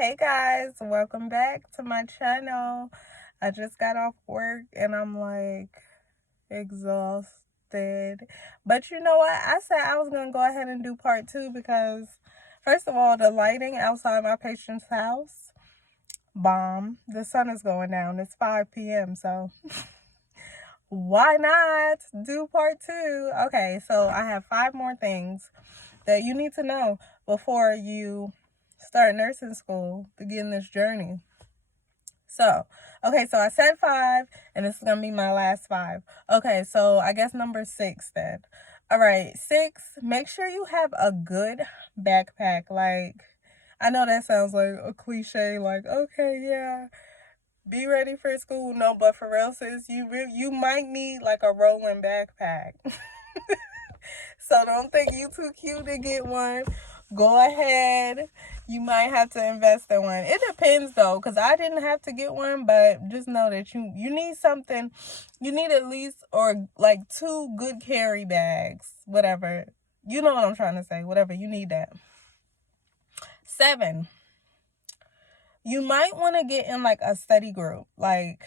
Hey guys, welcome back to my channel. I just got off work and I'm like exhausted. But you know what? I said I was gonna go ahead and do part two because first of all, the lighting outside my patient's house, bomb. The sun is going down. It's 5 p.m. So why not do part two? Okay, so I have 5 more things that you need to know before you start nursing school, begin this journey. So, okay, so I said 5, and this is going to be my last 5. Okay, so I guess number 6 then. All right, 6, make sure you have a good backpack. Like, I know that sounds like a cliche, like, okay, yeah, be ready for school. No, but for real, sis, you might need like a rolling backpack. So don't think you too cute to get one. Go ahead. You might have to invest in one. It depends though, because I didn't have to get one, but just know that you need something. You need at least or like 2 good carry bags. Whatever. You know what I'm trying to say. Whatever. You need that. 7. You might want to get in like a study group. Like,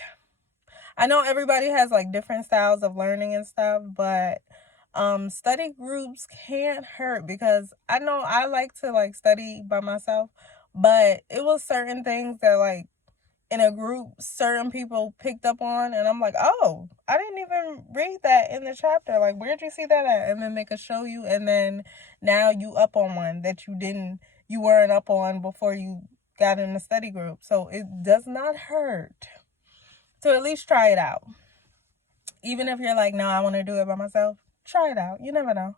I know everybody has like different styles of learning and stuff, but study groups can't hurt because I know I like to like study by myself, but it was certain things that like in a group certain people picked up on, and I'm like, oh, I didn't even read that in the chapter, like where'd you see that at? And then they could show you, and then now you up on one that you weren't up on before you got in the study group. So it does not hurt to at least try it out. Even if you're like, no, I want to do it by myself, try it out. You never know.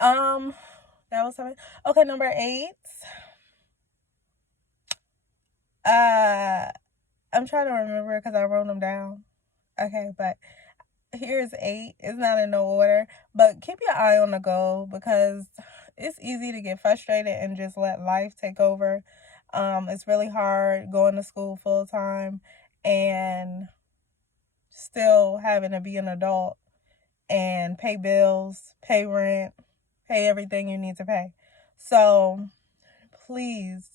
Um, that was 7. Okay, number 8. Uh, I'm trying to remember because I wrote them down. Okay, but here's 8. It's not in no order, but keep your eye on the goal because it's easy to get frustrated and just let life take over. It's really hard going to school full time and still having to be an adult and pay bills, pay rent, pay everything you need to pay. So please,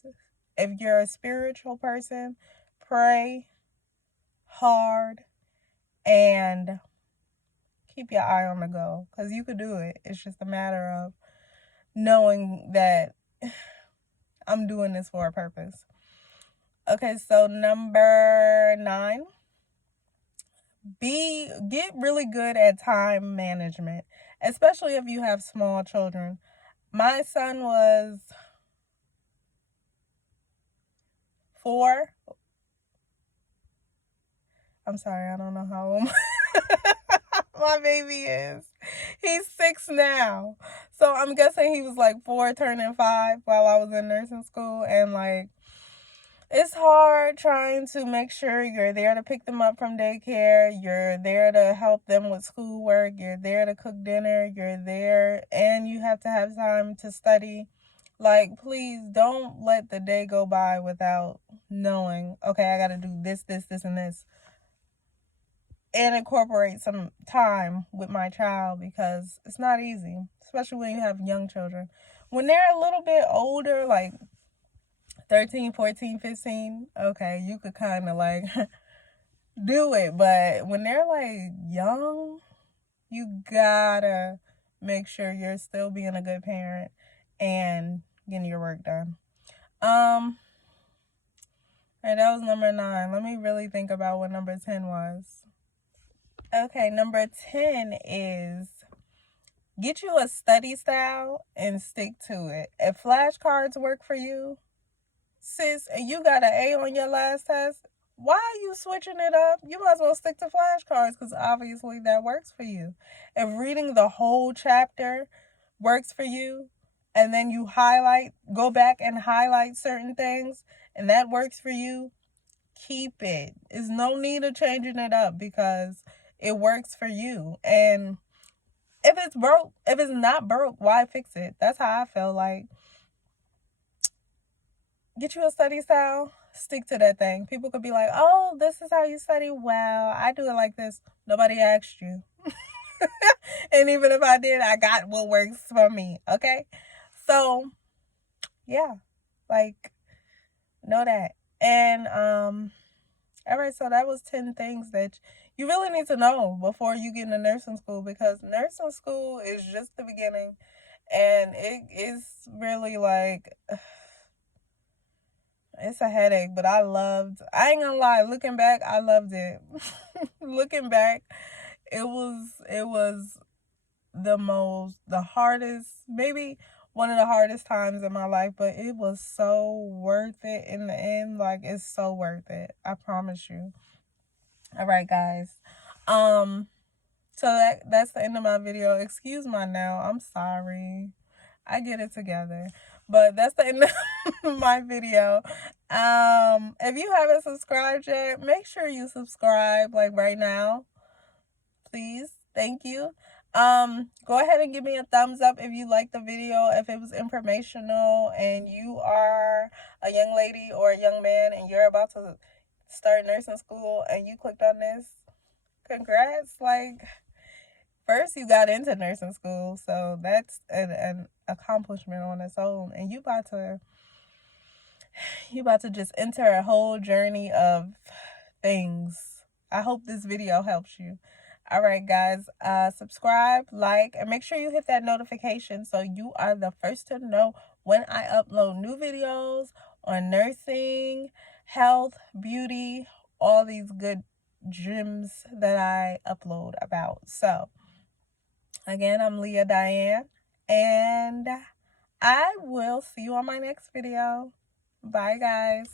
if you're a spiritual person, pray hard and keep your eye on the goal because you could do it. It's just a matter of knowing that I'm doing this for a purpose. Okay, so number 9. Get really good at time management, especially if you have small children. My son was 4. I'm sorry, I don't know how old my baby is. He's 6 now. So I'm guessing he was like 4 turning 5 while I was in nursing school. And like, it's hard trying to make sure you're there to pick them up from daycare. You're there to help them with schoolwork. You're there to cook dinner. You're there and you have to have time to study. Like, please don't let the day go by without knowing, okay, I got to do this, and this. And incorporate some time with my child because it's not easy, especially when you have young children. When they're a little bit older, like 13, 14, 15, okay, you could kind of like do it. But when they're like young, you gotta make sure you're still being a good parent and getting your work done. And that was number 9. Let me really think about what number 10 was. Okay, number 10 is get you a study style and stick to it. If flashcards work for you, sis, and you got an A on your last test, why are you switching it up? You might as well stick to flashcards because obviously that works for you. If reading the whole chapter works for you, and then you go back and highlight certain things, and that works for you, keep it. There's no need of changing it up because it works for you. And if it's not broke, why fix it? That's how I feel. Like, get you a study style, stick to that thing. People could be like, oh, this is how you study. Well, I do it like this. Nobody asked you. And even if I did, I got what works for me. Okay. So yeah, like, Know that. And all right, so that was 10 things that you really need to know before you get into nursing school, because nursing school is just the beginning, and it is really like it's a headache, but I ain't gonna lie, looking back, I loved it. Looking back, it was the hardest, maybe one of the hardest times in my life, but it was so worth it in the end. Like, it's so worth it. I promise you. All right, guys. So that's the end of my video. Excuse my nail. I'm sorry. I get it together. But that's the end of my video. If you haven't subscribed yet, make sure you subscribe like right now. Please. Thank you. Go ahead and give me a thumbs up if you liked the video, if it was informational, and you are a young lady or a young man and you're about to start nursing school and you clicked on this. Congrats. Like, first you got into nursing school, so that's an accomplishment on its own, and you about to just enter a whole journey of things. I hope this video helps you. All right, guys, subscribe, like, and make sure you hit that notification so you are the first to know when I upload new videos on nursing, health, beauty, all these good gems that I upload about. So again, I'm Leah Diane, and I will see you on my next video. Bye, guys.